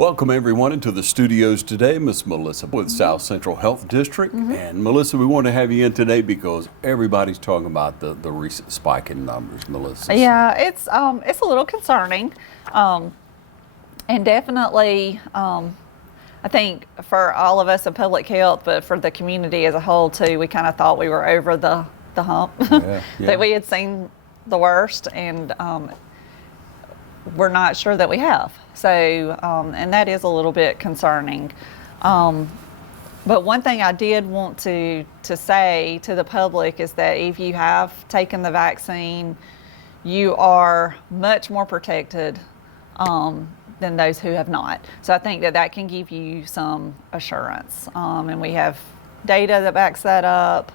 Welcome everyone into the studios today. Miss Melissa with South Central Health District. And Melissa, we want to have you in today because everybody's talking about the recent spike in numbers, Melissa. Yeah, it's a little concerning. And definitely, I think for all of us in public health, but for the community as a whole too, we kind of thought we were over the hump, that we had seen the worst, and we're not sure that we have. So, and that is a little bit concerning. But one thing I did want to say to the public is that if you have taken the vaccine, you are much more protected than those who have not. So I think that can give you some assurance. And we have data that backs that up,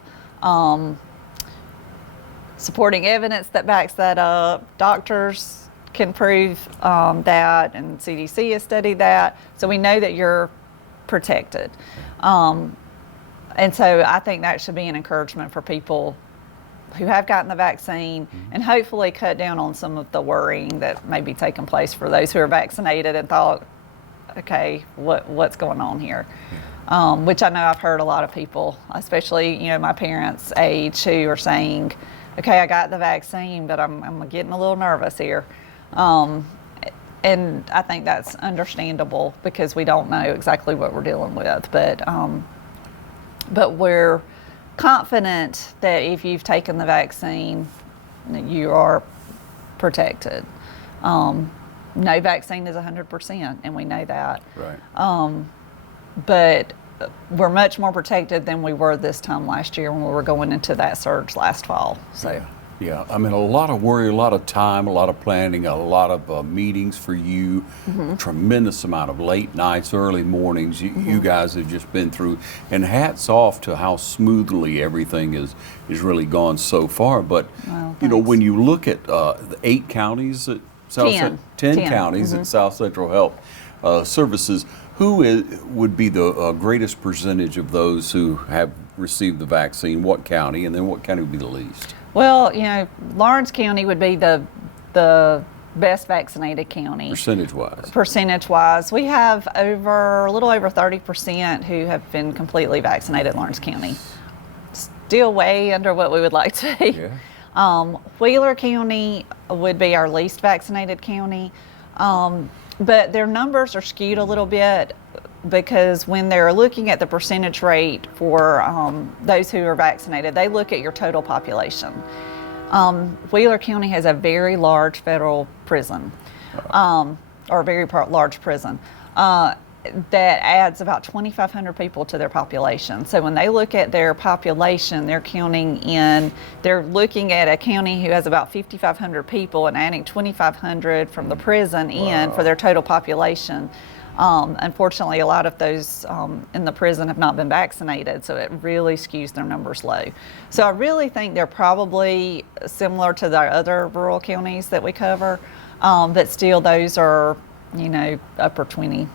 supporting evidence that backs that up. Doctors can prove that, and CDC has studied that. So we know that you're protected. And so I think that should be an encouragement for people who have gotten the vaccine, and hopefully cut down on some of the worrying that may be taking place for those who are vaccinated and thought, okay, what's going on here? Which I know I've heard a lot of people, especially my parents' age, who are saying, okay, I got the vaccine, but I'm getting a little nervous here. And I think that's understandable because we don't know exactly what we're dealing with, but we're confident that if you've taken the vaccine, you are protected. No vaccine is 100%, and we know that. Right. But we're much more protected than we were this time last year when we were going into that surge last fall. So. Yeah, I mean, a lot of worry, a lot of time, a lot of planning, a lot of meetings for you, tremendous amount of late nights, early mornings. You guys have just been through, and hats off to how smoothly everything is really gone so far. But, when you look at the 8 counties at South 10 counties at South Central Health Services, who would be the greatest percentage of those who have received the vaccine? What county, and then what county would be the least? Well, Lawrence County would be the best vaccinated county. Percentage-wise? Percentage-wise. We have a little over 30% who have been completely vaccinated in Lawrence County. Still way under what we would like to be. Yeah. Wheeler County would be our least vaccinated county. But their numbers are skewed a little bit because when they're looking at the percentage rate for those who are vaccinated, they look at your total population. Wheeler County has a very large federal prison, or a very large prison, that adds about 2,500 people to their population. So when they look at their population, they're looking at a county who has about 5,500 people and adding 2,500 from the prison in for their total population. Unfortunately, a lot of those in the prison have not been vaccinated, so it really skews their numbers low. So I really think they're probably similar to the other rural counties that we cover, but still those are, upper 20%.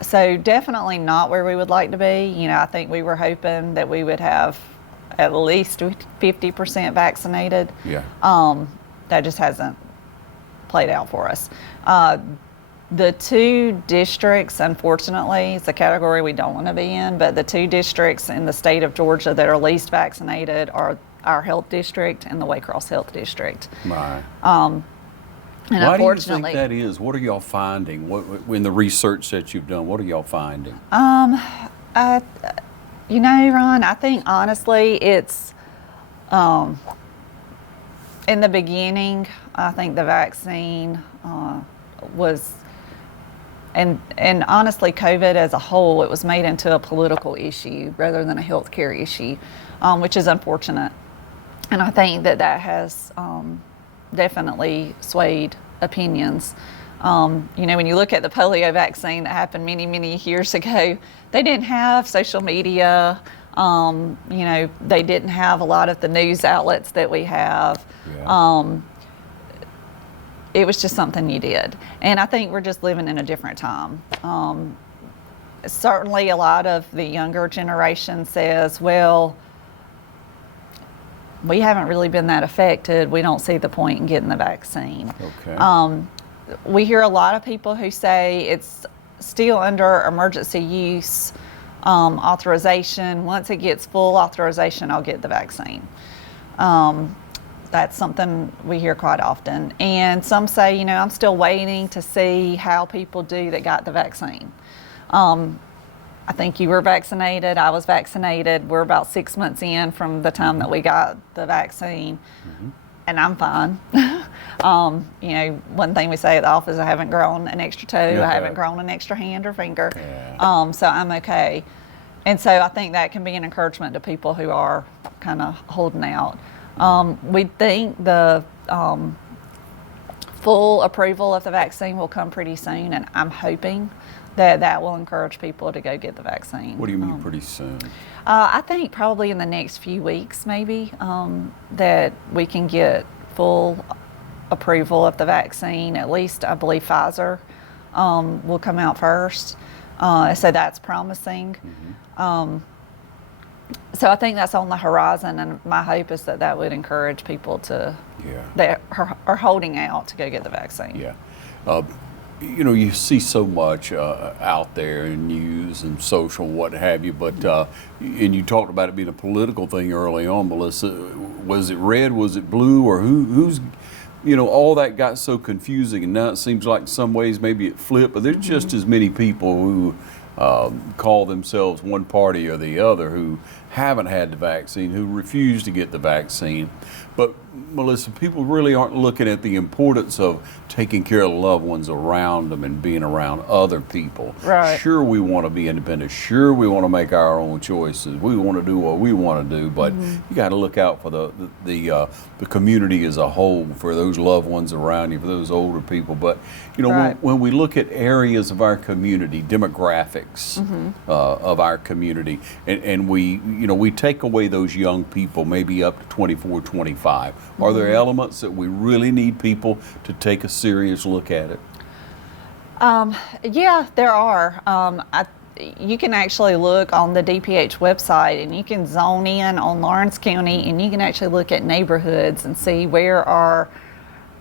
So definitely not where we would like to be. I think we were hoping that we would have at least 50% vaccinated. Yeah. That just hasn't played out for us. The 2 districts, unfortunately, it's a category we don't want to be in, but the 2 districts in the state of Georgia that are least vaccinated are our health district and the Waycross Health District. Right. And why do you think that is? What are y'all finding? In the research that you've done, what are y'all finding? Ron, I think honestly it's in the beginning, I think the vaccine was, and honestly, COVID as a whole, it was made into a political issue rather than a healthcare issue, which is unfortunate. And I think that has definitely swayed opinions. When you look at the polio vaccine that happened many, many years ago, they didn't have social media. They didn't have a lot of the news outlets that we have. Yeah. It was just something you did. And I think we're just living in a different time. Certainly a lot of the younger generation says, well, we haven't really been that affected. We don't see the point in getting the vaccine. Okay. we hear a lot of people who say it's still under emergency use authorization. Once it gets full authorization, I'll get the vaccine. That's something we hear quite often. And some say, you know, I'm still waiting to see how people do that got the vaccine. I think you were vaccinated, I was vaccinated. We're about 6 months in from the time that we got the vaccine, and I'm fine. You know, one thing we say at the office, I haven't grown an extra toe, I haven't grown an extra hand or finger, so I'm okay. And so I think that can be an encouragement to people who are kind of holding out. We think the full approval of the vaccine will come pretty soon, and I'm hoping that will encourage people to go get the vaccine. What do you mean pretty soon? I think probably in the next few weeks, maybe, that we can get full approval of the vaccine. At least I believe Pfizer will come out first, so that's promising. So I think that's on the horizon, and my hope is that would encourage people to that are holding out to go get the vaccine. Yeah. You know, you see so much out there in news and social, what have you, but and you talked about it being a political thing early on, Melissa. Was it red, was it blue, or who's, you know, all that got so confusing, and now it seems like in some ways maybe it flipped, but there's just as many people who call themselves one party or the other who haven't had the vaccine, who refuse to get the vaccine. But Melissa, people really aren't looking at the importance of taking care of loved ones around them and being around other people. Right. Sure, we want to be independent. Sure, we want to make our own choices. We want to do what we want to do, but you got to look out for the community as a whole, for those loved ones around you, for those older people. But you know, when we look at areas of our community, demographics of our community, and we take away those young people, maybe up to 24, 25. Are there elements that we really need people to take a serious look at it? Yeah, there are. You can actually look on the DPH website, and you can zone in on Lawrence County, and you can actually look at neighborhoods and see where are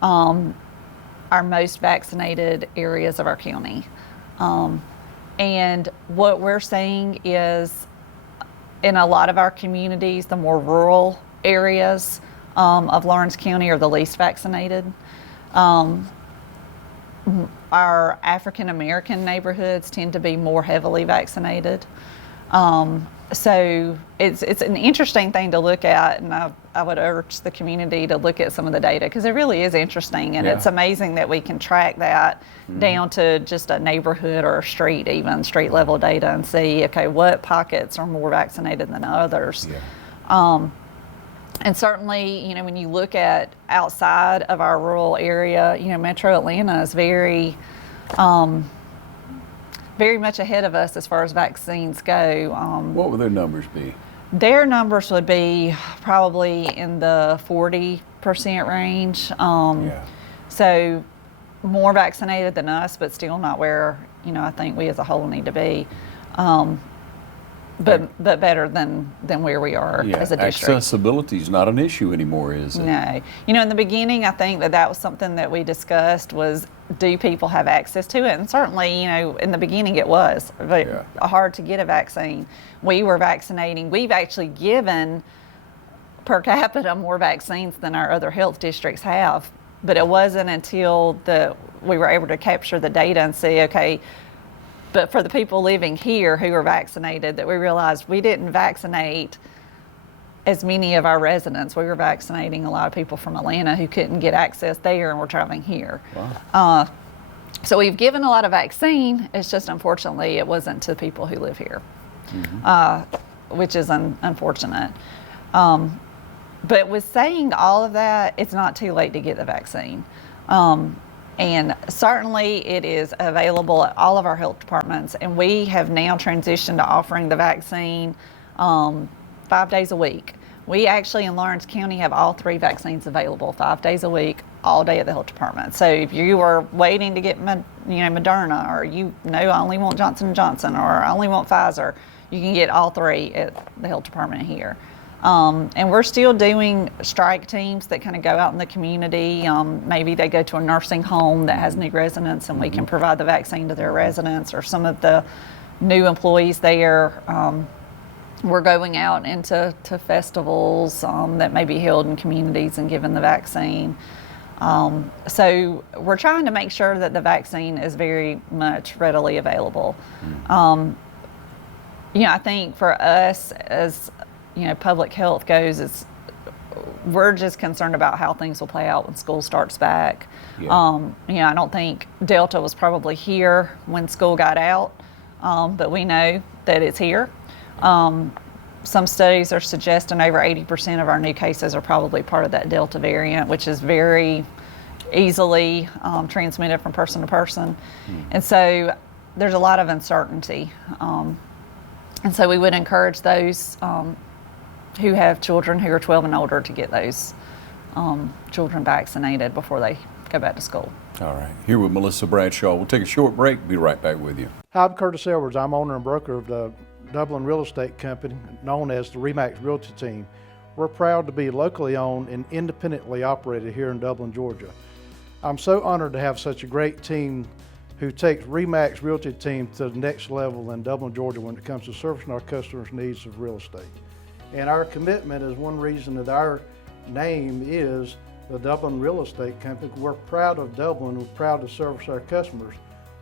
our most vaccinated areas of our county. And what we're seeing is, in a lot of our communities, the more rural areas of Lawrence County are the least vaccinated. Our African American neighborhoods tend to be more heavily vaccinated. So it's an interesting thing to look at, and I would urge the community to look at some of the data, because it really is interesting, and it's amazing that we can track that down to just a neighborhood or a street, even street level data, and see, okay, what pockets are more vaccinated than others. And certainly, you know, when you look at outside of our rural area, you know, Metro Atlanta is very much ahead of us as far as vaccines go. What would their numbers be? Their numbers would be probably in the 40% range. So more vaccinated than us, but still not where, you know, I think we as a whole need to be. But better than where we are as a district. Accessibility is not an issue anymore, is it? No. You know, in the beginning, I think that was something that we discussed was, do people have access to it? And certainly, you know, in the beginning it was hard to get a vaccine. We were vaccinating. We've actually given per capita more vaccines than our other health districts have. But it wasn't until we were able to capture the data and see, okay, but for the people living here who are vaccinated, that we realized we didn't vaccinate as many of our residents. We were vaccinating a lot of people from Atlanta who couldn't get access there and were traveling here. Wow. So we've given a lot of vaccine. It's just, unfortunately, it wasn't to people who live here, which is unfortunate. But with saying all of that, it's not too late to get the vaccine. And certainly it is available at all of our health departments, and we have now transitioned to offering the vaccine 5 days a week. We actually in Lawrence County have all 3 vaccines available 5 days a week, all day at the health department. So if you are waiting to get Moderna, or I only want Johnson & Johnson, or I only want Pfizer, you can get all 3 at the health department here. And we're still doing strike teams that kind of go out in the community. Maybe they go to a nursing home that has new residents and we can provide the vaccine to their residents, or some of the new employees there. We're going out into festivals that may be held in communities and giving the vaccine. So we're trying to make sure that the vaccine is very much readily available. I think for us, as public health goes, we're just concerned about how things will play out when school starts back. Yeah. I don't think Delta was probably here when school got out, but we know that it's here. Some studies are suggesting over 80% of our new cases are probably part of that Delta variant, which is very easily transmitted from person to person. And so there's a lot of uncertainty. And so we would encourage those who have children who are 12 and older to get those children vaccinated before they go back to school. All right. Here with Melissa Bradshaw. We'll take a short break. Be right back with you. Hi, I'm Curtis Edwards. I'm owner and broker of the Dublin Real Estate Company, known as the RE/MAX Realty Team. We're proud to be locally owned and independently operated here in Dublin, Georgia. I'm so honored to have such a great team who takes RE/MAX Realty Team to the next level in Dublin, Georgia when it comes to servicing our customers' needs of real estate. And our commitment is one reason that our name is the Dublin Real Estate Company. We're proud of Dublin, we're proud to service our customers,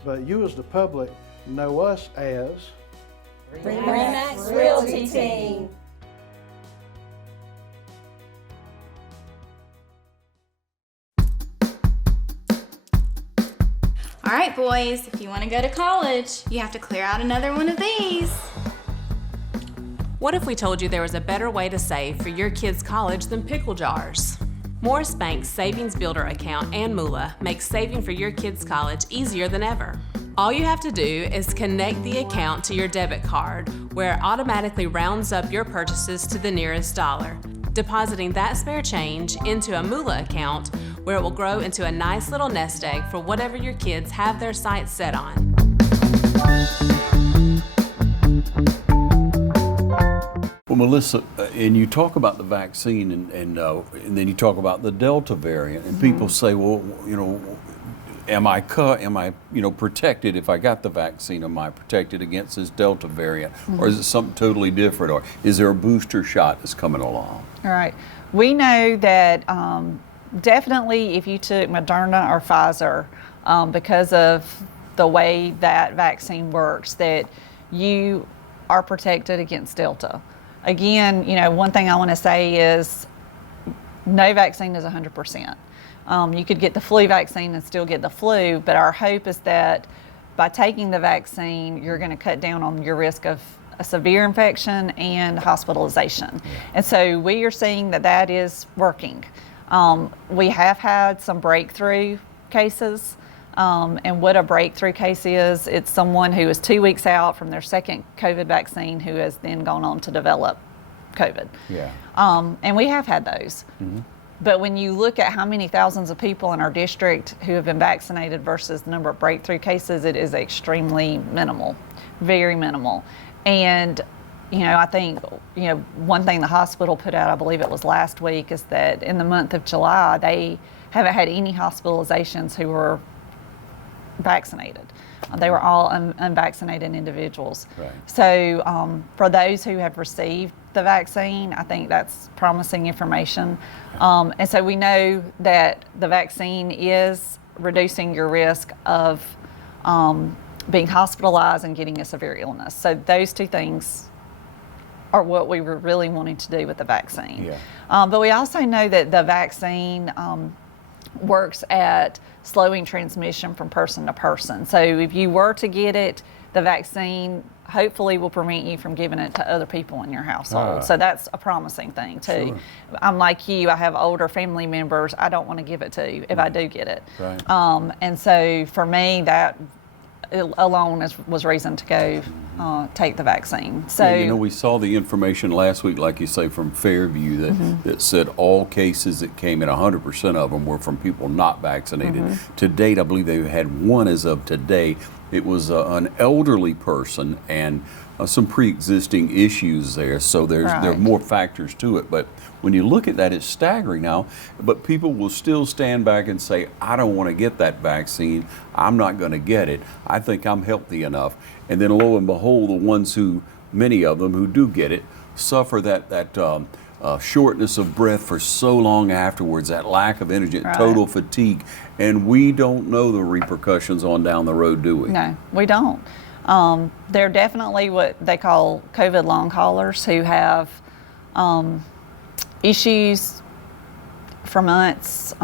but you as the public know us as RE/MAX Realty Team. All right, boys, if you want to go to college, you have to clear out another one of these. What if we told you there was a better way to save for your kids' college than pickle jars? Morris Bank's Savings Builder account and MULA makes saving for your kids' college easier than ever. All you have to do is connect the account to your debit card, where it automatically rounds up your purchases to the nearest dollar, depositing that spare change into a MULA account where it will grow into a nice little nest egg for whatever your kids have their sights set on. Well, Melissa, and you talk about the vaccine and then you talk about the Delta variant, and people say, well, am I protected if I got the vaccine? Am I protected against this Delta variant? Or is it something totally different? Or is there a booster shot that's coming along? All right. We know that definitely if you took Moderna or Pfizer, because of the way that vaccine works, that you are protected against Delta. Again, one thing I want to say is no vaccine is 100%. You could get the flu vaccine and still get the flu, but our hope is that by taking the vaccine, you're going to cut down on your risk of a severe infection and hospitalization. And so we are seeing that is working. We have had some breakthrough cases, and what a breakthrough case is, it's someone who is 2 weeks out from their second COVID vaccine who has then gone on to develop COVID. Yeah. And we have had those. But when you look at how many thousands of people in our district who have been vaccinated versus the number of breakthrough cases, it is extremely minimal, very minimal. And, I think, one thing the hospital put out, I believe it was last week, is that in the month of July, they haven't had any hospitalizations who were vaccinated. They were all unvaccinated individuals. Right. So for those who have received the vaccine, I think that's promising information. And so we know that the vaccine is reducing your risk of being hospitalized and getting a severe illness. So those two things are what we were really wanting to do with the vaccine. Yeah. But we also know that the vaccine works at slowing transmission from person to person. So if you were to get it, the vaccine hopefully will prevent you from giving it to other people in your household. So that's a promising thing too. Sure. I'm like you, I have older family members I don't want to give it to if I do get it. Right. And so for me, that alone was reason to go take the vaccine. So Yeah, we saw the information last week, like you say, from Fairview that said all cases that came in, 100% of them were from people not vaccinated. To date, I believe they had one as of today it was an elderly person and some pre-existing issues there. So there are Right. more factors to it. But when you look at that, it's staggering now. But people will still stand back and say, I don't want to get that vaccine. I'm not going to get it. I think I'm healthy enough. And then lo and behold, the ones who, many of them who do get it, suffer that shortness of breath for so long afterwards, that lack of energy, Right. total fatigue. And we don't know the repercussions on down the road, do we? No, we don't. They're definitely what they call COVID long haulers who have issues for months,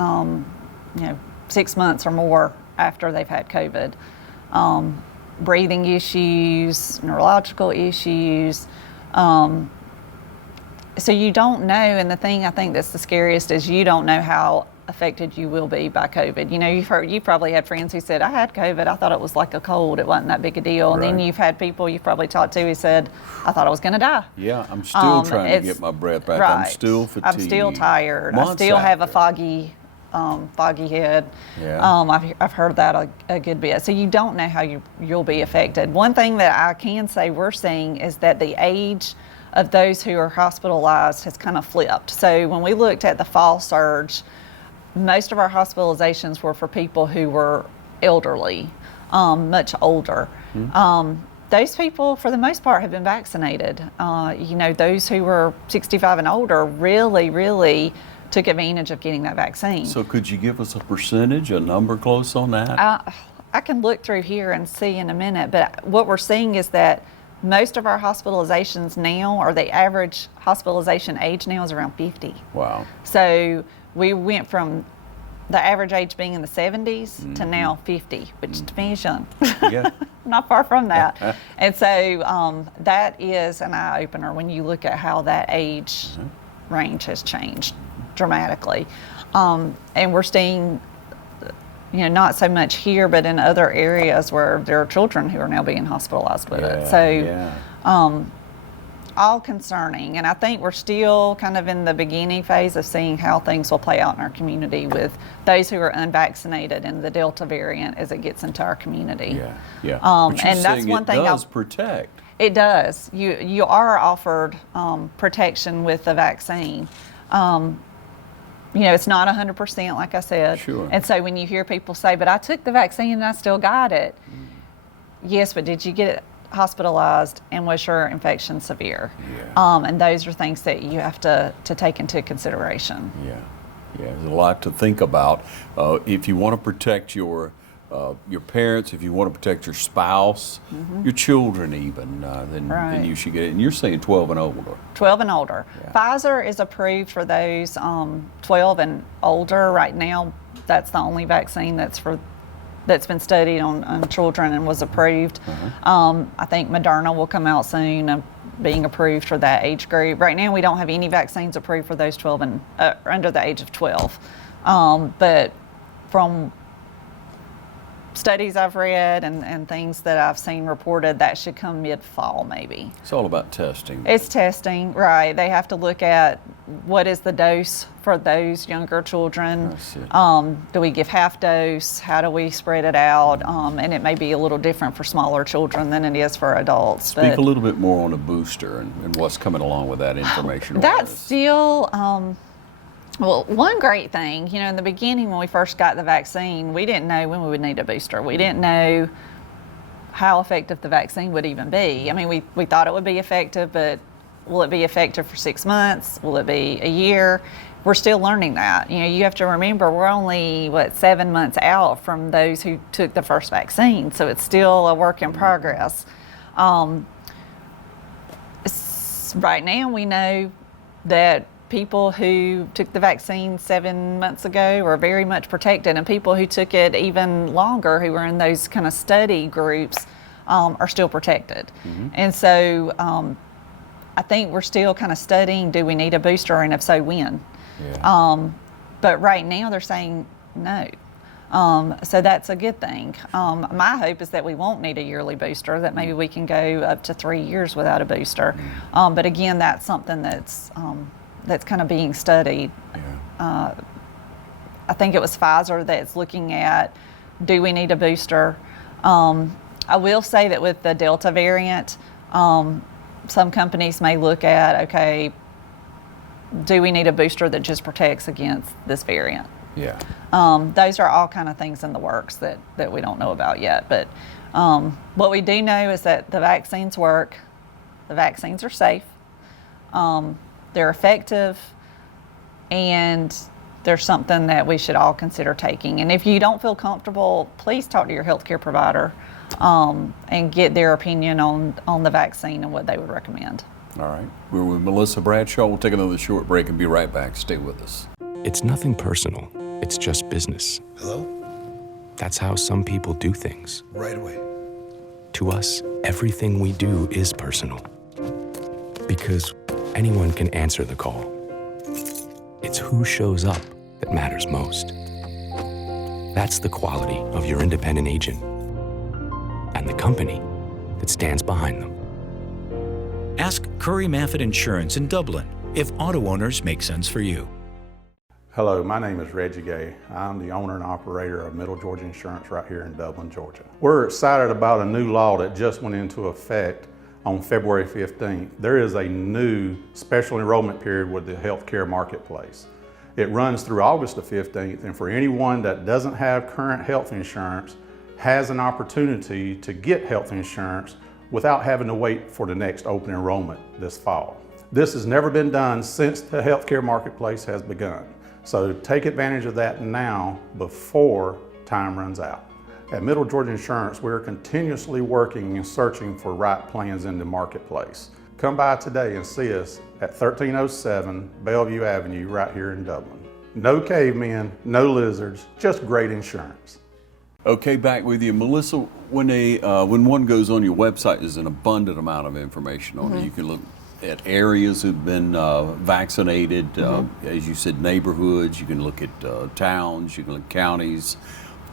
6 months or more after they've had COVID. Breathing issues, neurological issues. So you don't know, and the thing I think that's the scariest is you don't know how affected you will be by COVID. You know, you probably had friends who said, I had COVID, I thought it was like a cold, it wasn't that big a deal. And then Right. you've had people you've probably talked to who said, I thought I was going to die. Yeah, I'm still trying to It's- get my breath back. I'm right. still fatigued. I'm still tired. I Months still have a after. foggy head. Yeah. I've heard that a good bit. So you don't know how you'll be affected. One thing that I can say we're seeing is that the age of those who are hospitalized has kind of flipped. So when we looked at the fall surge, most of our hospitalizations were for people who were elderly, much older. Those people, for the most part, have been vaccinated. Those who were 65 and older really took advantage of getting that vaccine. So could you give us a percentage, a number close on that? I can look through here and see in a minute, but what we're seeing is that most of our hospitalizations now, or the average hospitalization age now, is around 50. Wow. So we went from the average age being in the 70s to now 50, which to me is young. Yeah. Not far from that. And so that is an eye opener when you look at how that age range has changed dramatically. And we're seeing, not so much here, but in other areas where there are children who are now being hospitalized with it. So all concerning. And I think we're still kind of in the beginning phase of seeing how things will play out in our community with those who are unvaccinated and the Delta variant as it gets into our community. Yeah. But you're And that's saying one it thing does protect. It does. You are offered protection with the vaccine. It's not 100%, like I said. Sure. And so when you hear people say, but I took the vaccine and I still got it. Yes, but did you get hospitalized and was your infection severe? Yeah. And those are things that you have to take into consideration. Yeah. There's a lot to think about. If you want to protect your parents, if you want to protect your spouse, your children even, then Right. you should get it. And you're saying 12 and older. 12 and older. Yeah. Pfizer is approved for those 12 and older. Right now, that's the only vaccine that's been studied on children and was approved. I think Moderna will come out soon, being approved for that age group. Right now, we don't have any vaccines approved for those 12 and under the age of 12. But from studies I've read and things that I've seen reported, that should come mid-fall maybe. It's all about testing. It's testing, right. They have to look at what is the dose for those younger children. That's it. Do we give half dose? How do we spread it out? And it may be a little different for smaller children than it is for adults. Speak a little bit more on a booster and what's coming along with that information. That's still, well, one great thing, in the beginning when we first got the vaccine, we didn't know when we would need a booster. We didn't know how effective the vaccine would even be. I mean, we thought it would be effective, but will it be effective for 6 months? Will it be a year? We're still learning that. You have to remember we're only, 7 months out from those who took the first vaccine, so it's still a work in progress. Right now we know that people who took the vaccine 7 months ago are very much protected, and people who took it even longer, who were in those kind of study groups, are still protected. And so I think we're still kind of studying, do we need a booster, and if so, when? Yeah. But right now they're saying no. So that's a good thing. My hope is that we won't need a yearly booster, that maybe we can go up to 3 years without a booster. But again, that's something that's kind of being studied. Yeah. I think it was Pfizer that's looking at, do we need a booster? I will say that with the Delta variant, some companies may look at, okay, do we need a booster that just protects against this variant? Yeah. Those are all kind of things in the works that we don't know about yet. But what we do know is that the vaccines work. The vaccines are safe. They're effective. And there's something that we should all consider taking. And if you don't feel comfortable, please talk to your healthcare provider and get their opinion on the vaccine and what they would recommend. All right. We're with Melissa Bradshaw. We'll take another short break and be right back. Stay with us. It's nothing personal. It's just business. Hello? That's how some people do things. Right away. To us, everything we do is personal. Because anyone can answer the call. It's who shows up that matters most. That's the quality of your independent agent and the company that stands behind them. Ask Curry Maffitt Insurance in Dublin if auto owners make sense for you. Hello, my name is Reggie Gay. I'm the owner and operator of Middle Georgia Insurance right here in Dublin, Georgia. We're excited about a new law that just went into effect on February 15th. There is a new special enrollment period with the healthcare marketplace. It runs through August the 15th, and for anyone that doesn't have current health insurance has an opportunity to get health insurance without having to wait for the next open enrollment this fall. This has never been done since the healthcare marketplace has begun. So take advantage of that now before time runs out. At Middle Georgia Insurance, we're continuously working and searching for right plans in the marketplace. Come by today and see us at 1307 Bellevue Avenue right here in Dublin. No cavemen, no lizards, just great insurance. Okay, back with you. Melissa, when one goes on your website, there's an abundant amount of information on it. You can look at areas who've been vaccinated, as you said, neighborhoods. You can look at towns, you can look at counties.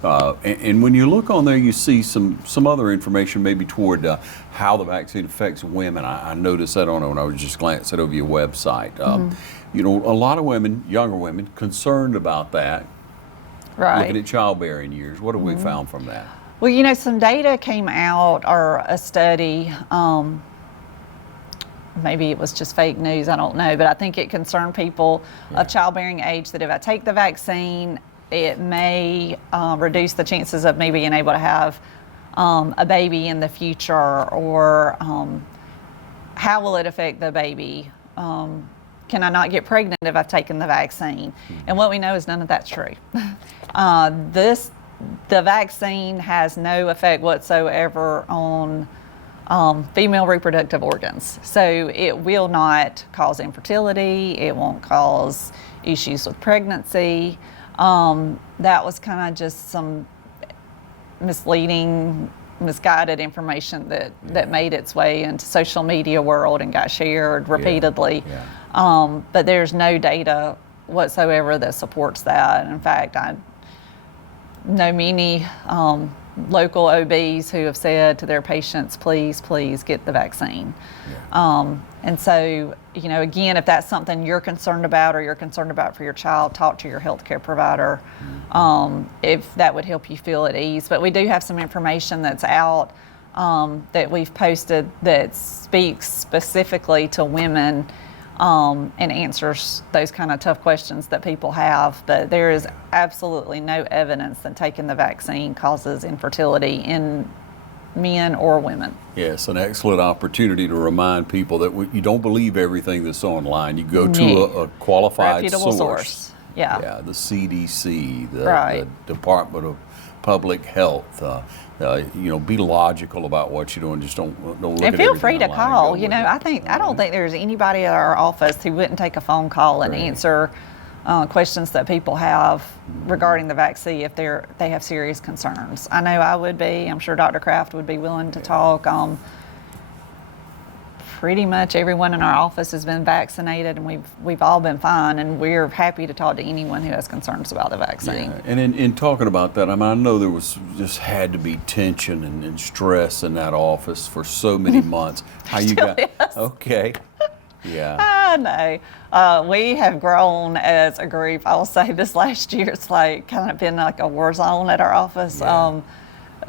And when you look on there, you see some other information maybe toward how the vaccine affects women. I noticed that on it when I was just glancing over your website. You know, a lot of women, younger women, concerned about that. Right. Looking at childbearing years. What have we found from that? Well, you know, some data came out, or a study, maybe it was just fake news, I don't know, but I think it concerned people of childbearing age that if I take the vaccine, it may reduce the chances of me being able to have a baby in the future, or how will it affect the baby? Can I not get pregnant if I've taken the vaccine? And what we know is none of that's true. The vaccine has no effect whatsoever on female reproductive organs. So it will not cause infertility, it won't cause issues with pregnancy. That was kind of just some misguided information that made its way into social media world and got shared repeatedly. But there's no data whatsoever that supports that. In fact, I know many local OBs who have said to their patients, please get the vaccine. And so, you know, again, if that's something you're concerned about or you're concerned about for your child, talk to your healthcare provider if that would help you feel at ease. But we do have some information that's out that we've posted that speaks specifically to women and answers those kind of tough questions that people have. But there is absolutely no evidence that taking the vaccine causes infertility in men or women. Yes, an excellent opportunity to remind people that you don't believe everything that's online. You go to a qualified reputable source. Yeah, the CDC, the Department of Public Health. You know, be logical about what you're doing. Just don't look and at feel free to online call. and You know, I don't think there's anybody at our office who wouldn't take a phone call and answer questions that people have regarding the vaccine if they have serious concerns. I know I would be. I'm sure Dr. Kraft would be willing to talk. Pretty much everyone in our office has been vaccinated, and we've all been fine, and we're happy to talk to anyone who has concerns about the vaccine. Yeah. And in talking about that, I mean, I know there was just had to be tension and stress in that office for so many months. How you got? Okay. Yeah. I know. We have grown as a group. I will say this last year, it's like kind of been like a war zone at our office.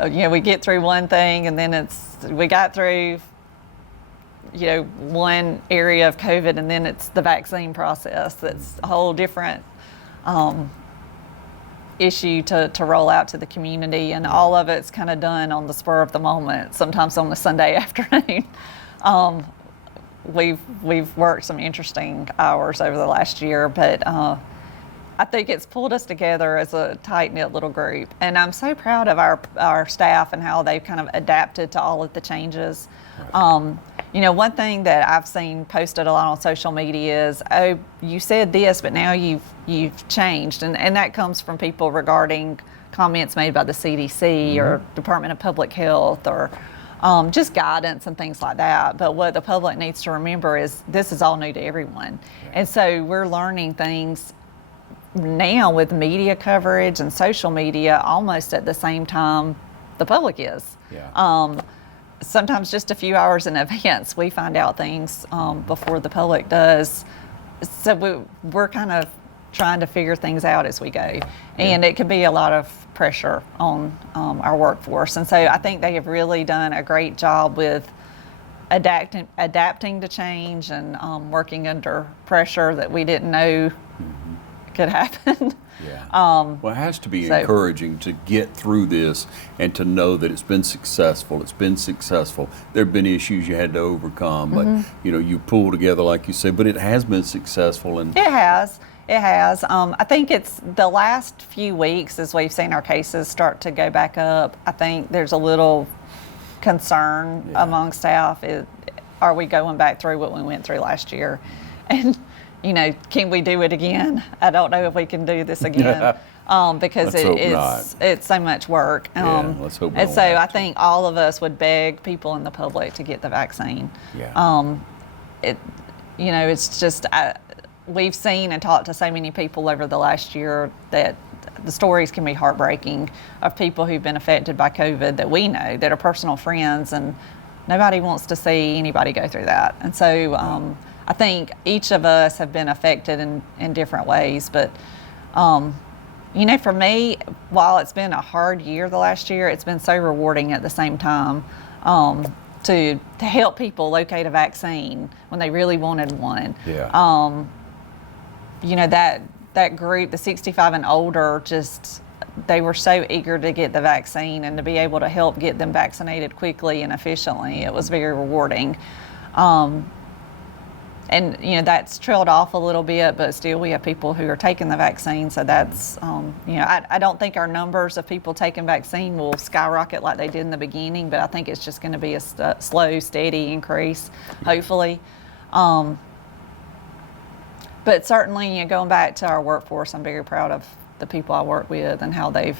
we get through one thing and then we got through, one area of COVID and then it's the vaccine process. That's a whole different issue to roll out to the community, and all of it's kind of done on the spur of the moment, sometimes on a Sunday afternoon. We've worked some interesting hours over the last year, but I think it's pulled us together as a tight-knit little group. And I'm so proud of our staff and how they've kind of adapted to all of the changes. One thing that I've seen posted a lot on social media is, oh, you said this, but now you've changed. And that comes from people regarding comments made by the CDC or Department of Public Health or just guidance and things like that. But what the public needs to remember is this is all new to everyone. And so we're learning things now with media coverage and social media almost at the same time the public is. Sometimes just a few hours in advance we find out things before the public does. So we're kind of trying to figure things out as we go. And it can be a lot of pressure on our workforce. And so I think they have really done a great job with adapting to change and working under pressure that we didn't know could happen. Well, it has to be encouraging to get through this and to know that it's been successful. It's been successful. There have been issues you had to overcome, but you pulled together, like you said. But it has been successful, and it has. I think it's the last few weeks as we've seen our cases start to go back up. I think there's a little concern among staff. Are we going back through what we went through last year? And can we do it again? I don't know if we can do this again because it's so much work. Let's hope and so I think all of us would beg people in the public to get the vaccine. It's just we've seen and talked to so many people over the last year that the stories can be heartbreaking of people who've been affected by COVID that we know, that are personal friends, and nobody wants to see anybody go through that. And so I think each of us have been affected in different ways, but for me, while it's been a hard year the last year, it's been so rewarding at the same time to help people locate a vaccine when they really wanted one. That group, the 65 and older, they were so eager to get the vaccine, and to be able to help get them vaccinated quickly and efficiently, it was very rewarding. And that's trailed off a little bit, but still we have people who are taking the vaccine. So that's, I don't think our numbers of people taking vaccine will skyrocket like they did in the beginning, but I think it's just going to be a slow, steady increase, hopefully. But certainly, going back to our workforce, I'm very proud of the people I work with and how they've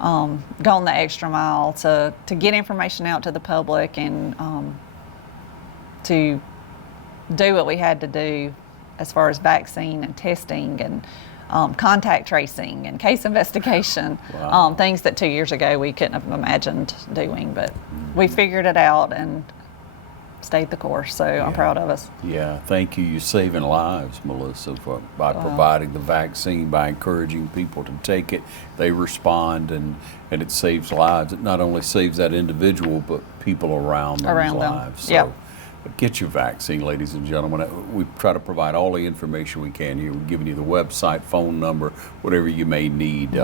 gone the extra mile to get information out to the public and to do what we had to do as far as vaccine and testing and contact tracing and case investigation, things that 2 years ago we couldn't have imagined doing, but we figured it out and stayed the course, so I'm proud of us. Thank you. You're saving lives, Melissa, by providing the vaccine, by encouraging people to take it. They respond, and it saves lives. It not only saves that individual, but people around them's lives. So get your vaccine, ladies and gentlemen. We try to provide all the information we can here. We're giving you the website, phone number, whatever you may need.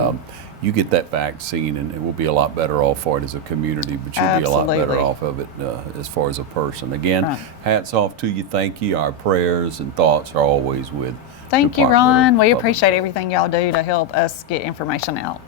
You get that vaccine, and we'll be a lot better off for it as a community, but you'll be a lot better off of it as far as a person. Again, hats off to you. Thank you. Our prayers and thoughts are always with Thank you, Ron. We appreciate everything y'all do to help us get information out.